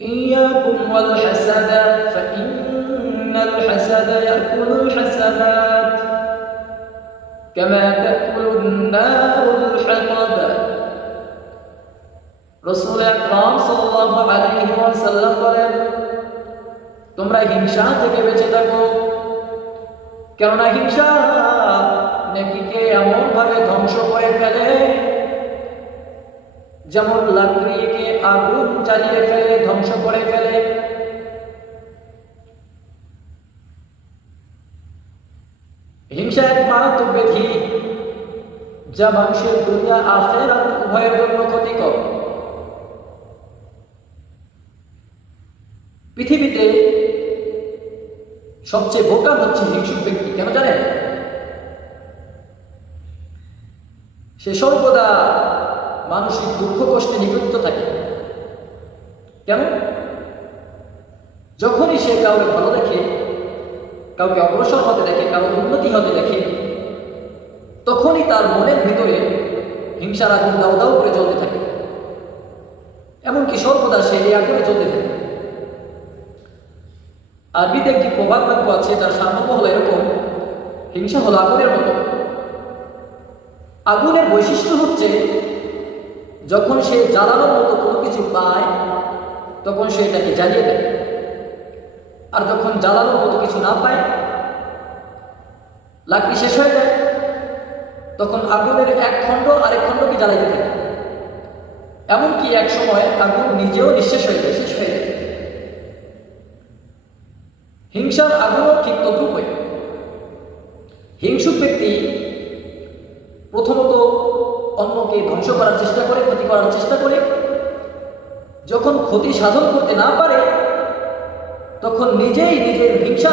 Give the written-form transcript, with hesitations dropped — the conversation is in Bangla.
إياكم والحسد فإن الحسد يأكل الحسنات كما تأكل النار الحطب। রাসূল আকরাম সাল্লাল্লাহু আলাইহি ওয়াসাল্লাম বলেন, তোমরা হিংসা থেকে বেঁচে থাকো, কেননা হিংসা নেকিকে এমন ভাবে ধ্বংস করে ফেলে যেমন লাকড়িকে আগুন জ্বালিয়ে ফেলে, ধ্বংস করে ফেলে। হিংসা এক মারাত্মক ব্যাধি যা মানুষের দুনিয়া আখিরাত উভয়ের জন্য ক্ষতিকর। পৃথিবীতে সবচেয়ে বোকা হচ্ছে হিংসুক ব্যক্তি। কেন জানেন? সে সর্বদা মানসিক দুঃখ কষ্টে নিযুক্ত থাকে। কেন? যখনই সে কাউকে ভালো দেখে, কাউকে অগ্রসর হতে দেখে, কারো উন্নতি হতে দেখে, তখনই তার মনের ভিতরে হিংসার আগুন দাউ দাউ করে জ্বলতে থাকে। এমনকি সর্বদা সে এই আগুনে জ্বলতে থাকে। আরবিতে একটি প্রবাদ বাক্য আছে যার সারমর্ম হলো এরকম: হিংসা হলো আগুনের মতো। আগুনের বৈশিষ্ট্য হচ্ছে যখন সে জ্বালানোর মতো কোনো কিছু পায় তখন সে এটাকে জ্বালিয়ে দেয়, আর যখন জ্বালানোর মতো কিছু না পায়, লাকড়ি শেষ হয়ে যায়, তখন আগুনের এক খণ্ড আরেক খণ্ডকে জ্বালাইতে থাকে। এমনকি এক সময় আগুন নিজেও নিঃশেষ হয়ে যায়, শেষ হয়ে যায়। হিংসার আগুনও ঠিক তদ্রূপই। হিংসুক ব্যক্তি প্রথমত অন্যকে ধ্বংস করার চেষ্টা করে, ক্ষতি করার চেষ্টা করে। যখন ক্ষতি সাধন করতে না পারে তখন নিজেই নিজের হিংসা